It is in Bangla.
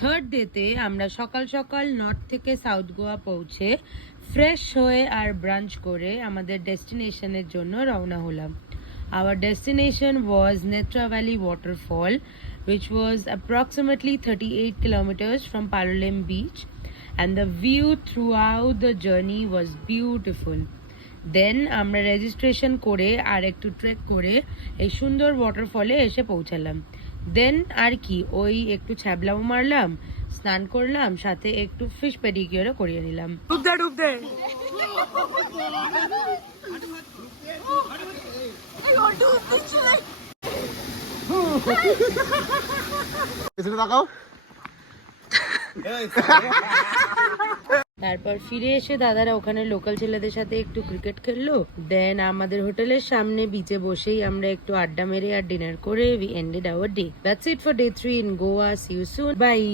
থার্ড ডেতে আমরা সকাল সকাল নর্থ থেকে সাউথ গোয়া পৌঁছে ফ্রেশ হয়ে আর ব্রাঞ্চ করে আমাদের ডেস্টিনেশনের জন্য রওনা হলাম। Our destination was Netra Valley Waterfall, which was approximately 38 kilometers from Palolem Beach, and the view throughout the journey was beautiful. দেন আমরা রেজিস্ট্রেশন করে আর একটু ট্রেক করে এই সুন্দর ওয়াটারফলে এসে পৌঁছালাম। দেন আর কি, ওই একটু ছ্যাবলাও মারলাম, স্নান করলাম, সাথে একটু ফিশ পেডিকিউরও করিয়ে নিলাম। ডুব দে তারপর ফিরে এসে দাদারা ওখানে লোকাল ছেলেদের সাথে একটু ক্রিকেট খেললো। দেন আমাদের হোটেলের সামনে বিচে বসেই আমরা একটু আড্ডা মেরে আর ডিনার করে we ended our day. That's it for day 3 in Goa. See you soon. Bye.